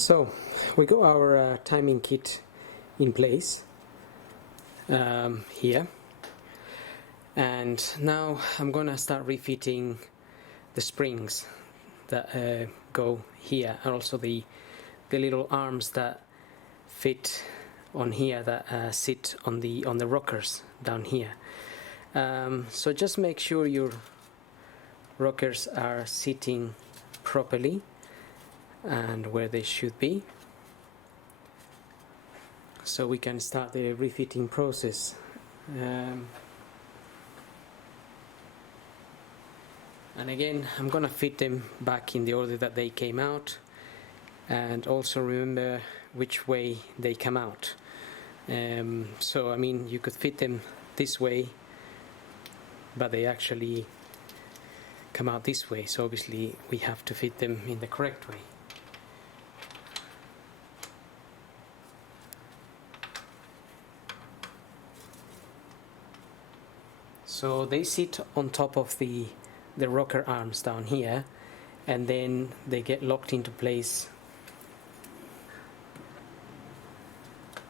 So we got our timing kit in place here, and now I'm gonna start refitting the springs that go here, and also the little arms that fit on here that sit on the rockers down here. So just make sure your rockers are sitting properly and where they should be, so we can start the refitting process. And again, I'm gonna fit them back in the order that they came out, and also remember which way they come out. So I mean, you could fit them this way, but they actually come out this way, so obviously we have to fit them in the correct way. So they sit on top of the rocker arms down here, and then they get locked into place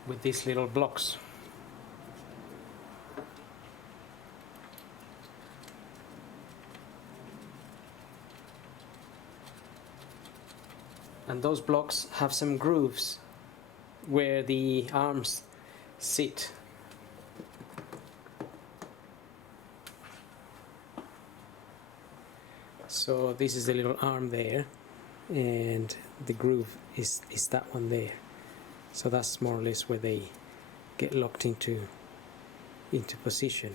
with these little blocks. And those blocks have some grooves where the arms sit. So this is the little arm there, and the groove is that one there. So that's more or less where they get locked into position.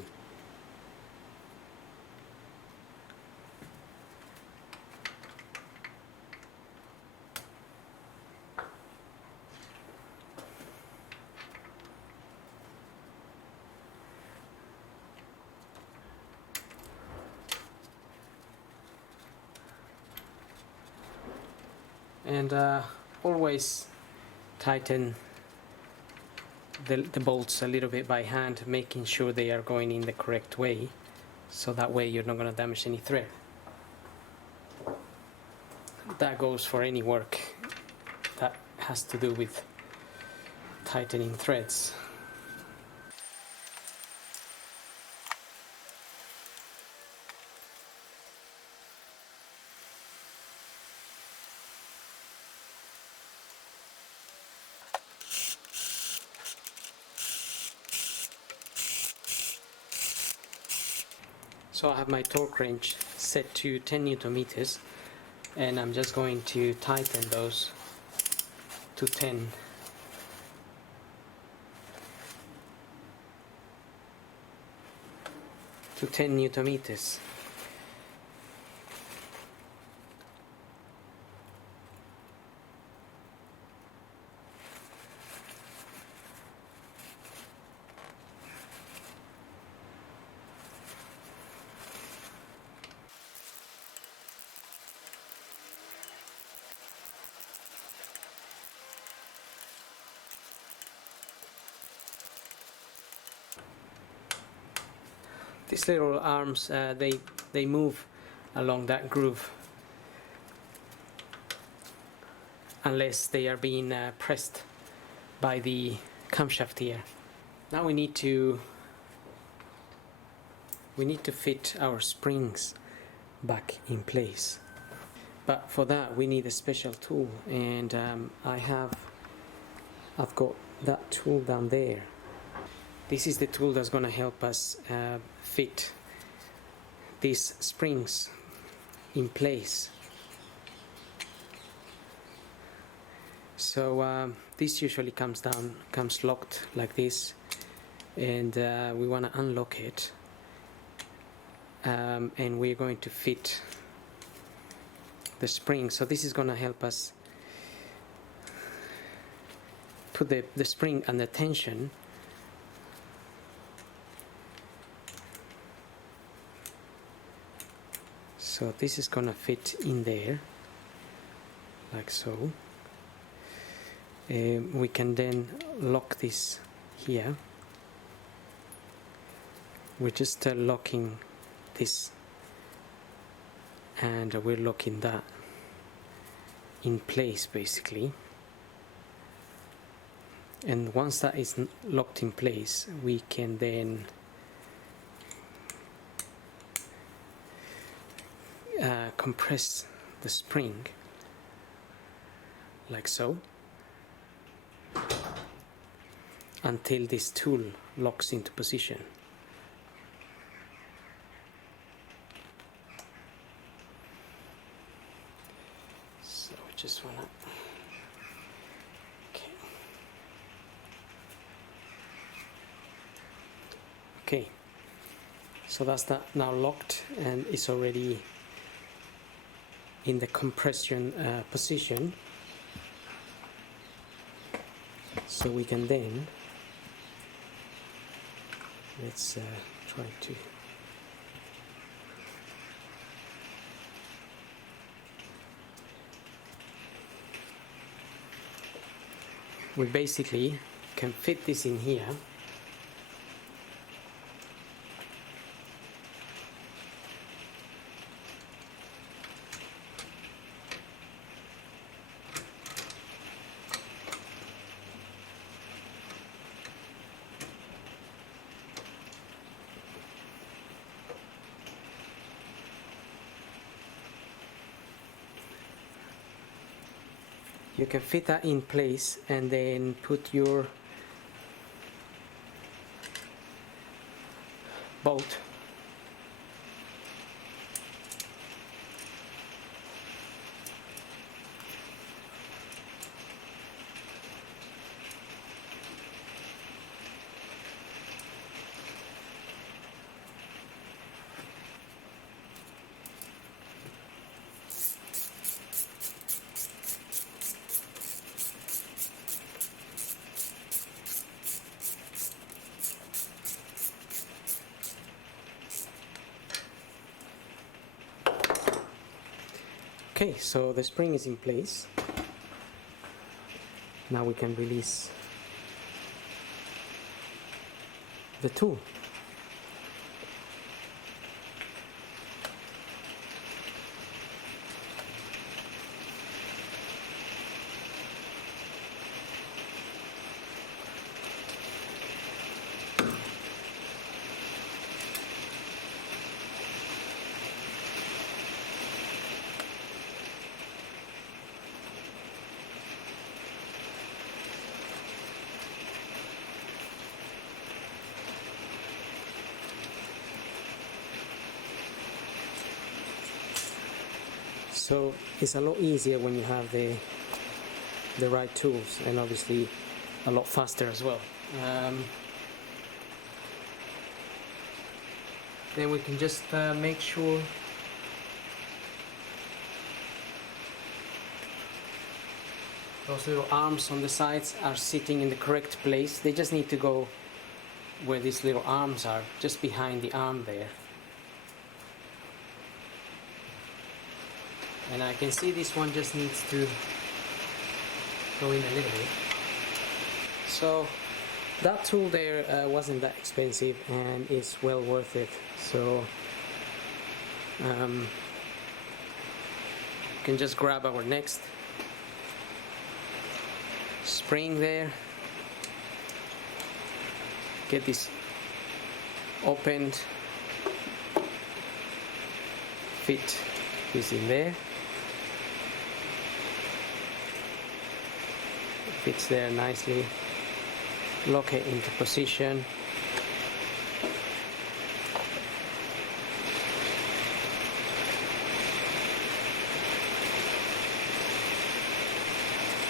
And always tighten the bolts a little bit by hand, making sure they are going in the correct way, so that way you're not going to damage any thread. That goes for any work that has to do with tightening threads. So I have my torque wrench set to 10 Newton meters, and I'm just going to tighten those to 10. To 10 Newton meters. These little arms, they move along that groove unless they are being pressed by the camshaft here. Now we need to fit our springs back in place, but for that we need a special tool, and I've got that tool down there. This is the tool that's going to help us fit these springs in place. So this usually comes locked like this, and we want to unlock it, and we're going to fit the spring. So this is going to help us put the spring under tension. So this is gonna fit in there, like so. We can then lock this here. We're just locking this, and we're locking that in place basically. And once that is locked in place, we can then compress the spring like so until this tool locks into position. So we just wanna okay, so that's that now locked and it's already in the compression position. So we can then, let's try to we basically can fit this in here. You can fit that in place and then put your bolt Okay, so the spring is in place. Now we can release the tool. So it's a lot easier when you have the right tools, and obviously a lot faster as well. Then we can just make sure those little arms on the sides are sitting in the correct place. They just need to go where these little arms are, just behind the arm there. And I can see this one just needs to go in a little bit. So that tool there wasn't that expensive and it's well worth it. So we can just grab our next spring there, get this opened, fit this in there. Fits there nicely, lock it into position.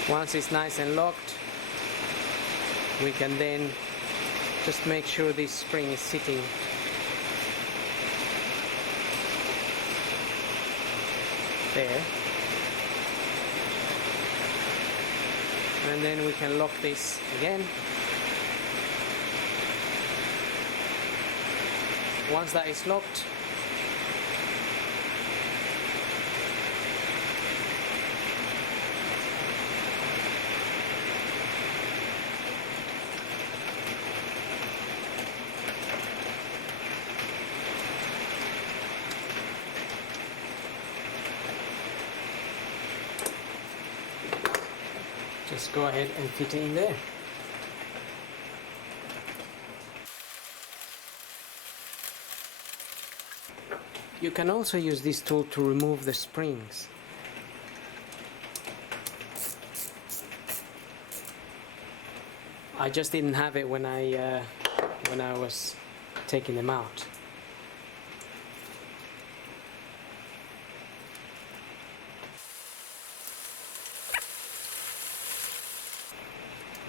Once it's nice and locked, we can then just make sure this spring is sitting there. And then we can lock this again. Once that is locked, just go ahead and fit it in there. You can also use this tool to remove the springs. I just didn't have it when I was taking them out.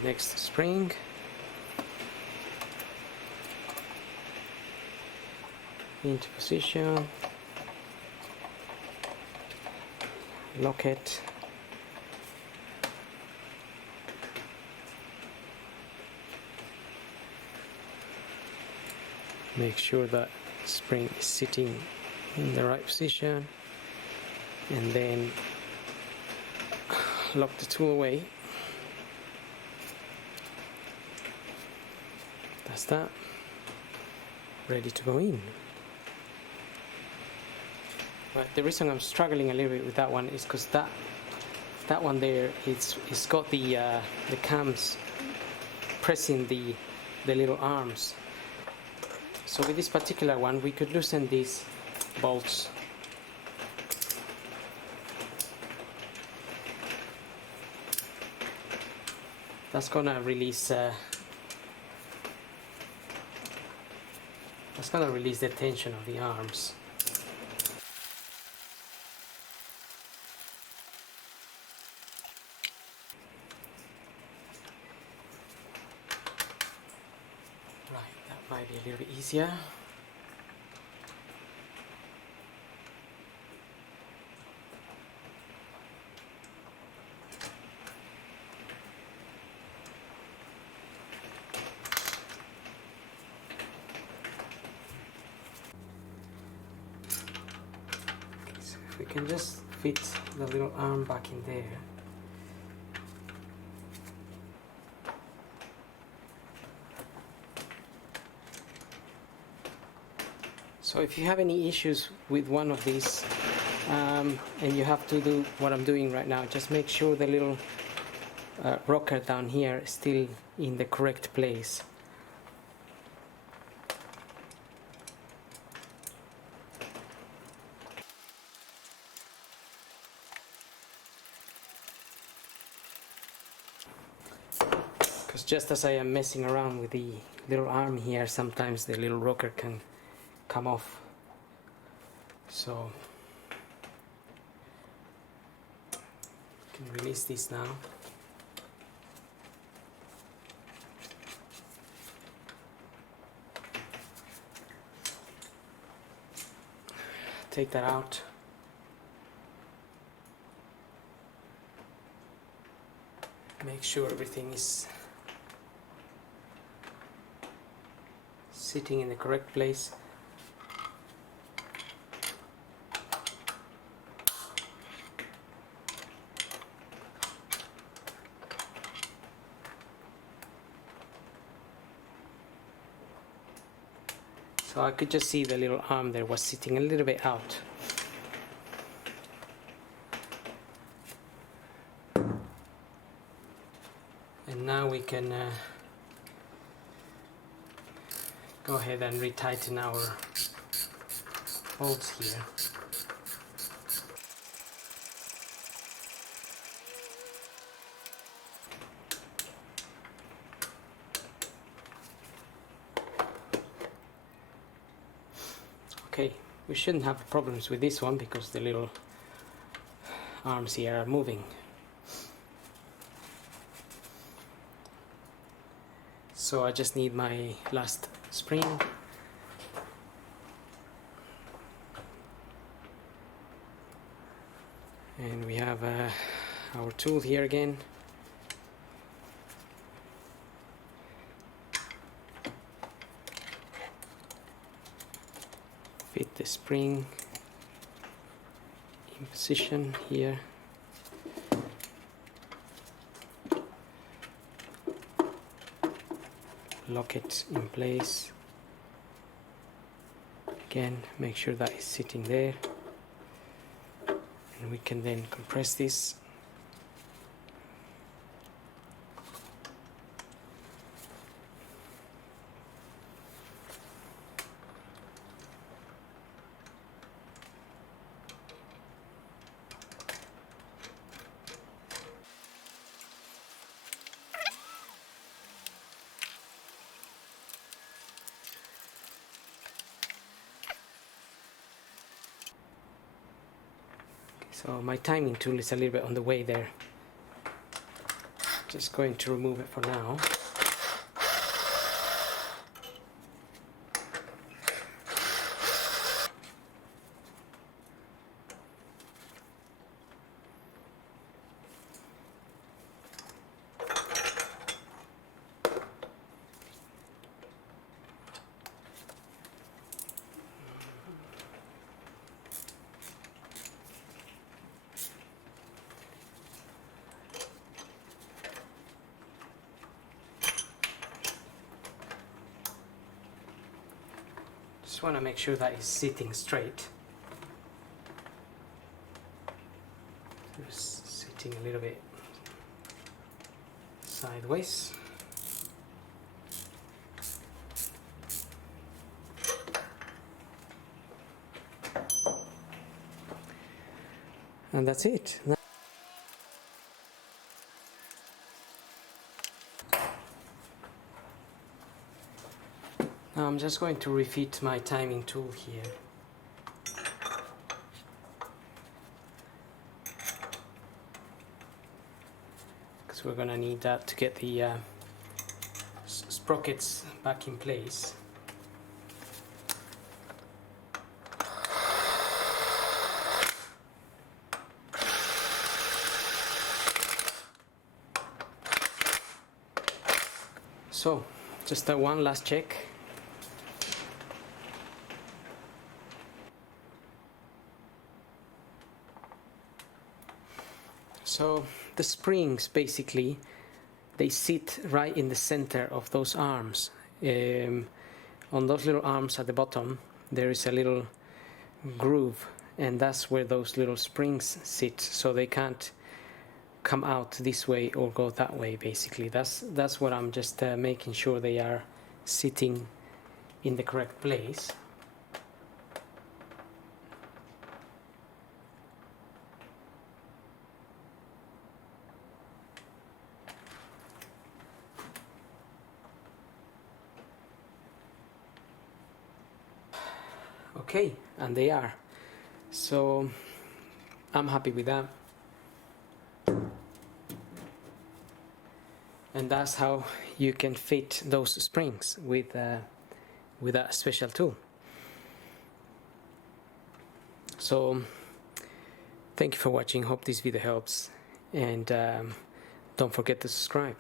Next spring. Into position. Lock it. Make sure that the spring is sitting in the right position, and then lock the tool away. That's that. Ready to go in. Right, the reason I'm struggling a little bit with that one is because that one there, it's got the cams pressing the little arms. So with this particular one, we could loosen these bolts. That's gonna release. That's gonna release the tension of the arms. Right, that might be a little bit easier. So if we can just fit the little arm back in there. So if you have any issues with one of these and you have to do what I'm doing right now, just make sure the little rocker down here is still in the correct place. Because just as I am messing around with the little arm here, sometimes the little rocker can come off. So can release this now. Take that out. Make sure everything is sitting in the correct place. So I could just see the little arm there was sitting a little bit out. And now we can go ahead and retighten our bolts here. Okay, we shouldn't have problems with this one because the little arms here are moving. So I just need my last spring. And we have our tool here again. Fit the spring in position here. Lock it in place. Again, make sure that is sitting there. And we can then compress this. So my timing tool is a little bit on the way there. Just going to remove it for now. Just want to make sure that it's sitting straight. Just sitting a little bit sideways. And that's it. Now I'm just going to refit my timing tool here. Because we're going to need that to get the sprockets back in place. So, just one last check. So the springs basically, they sit right in the center of those arms. On those little arms at the bottom there is a little groove, and that's where those little springs sit, so they can't come out this way or go that way. Basically that's what I'm just making sure they are sitting in the correct place. Okay, and they are. So I'm happy with that. And that's how you can fit those springs with a special tool. So thank you for watching. Hope this video helps, and don't forget to subscribe.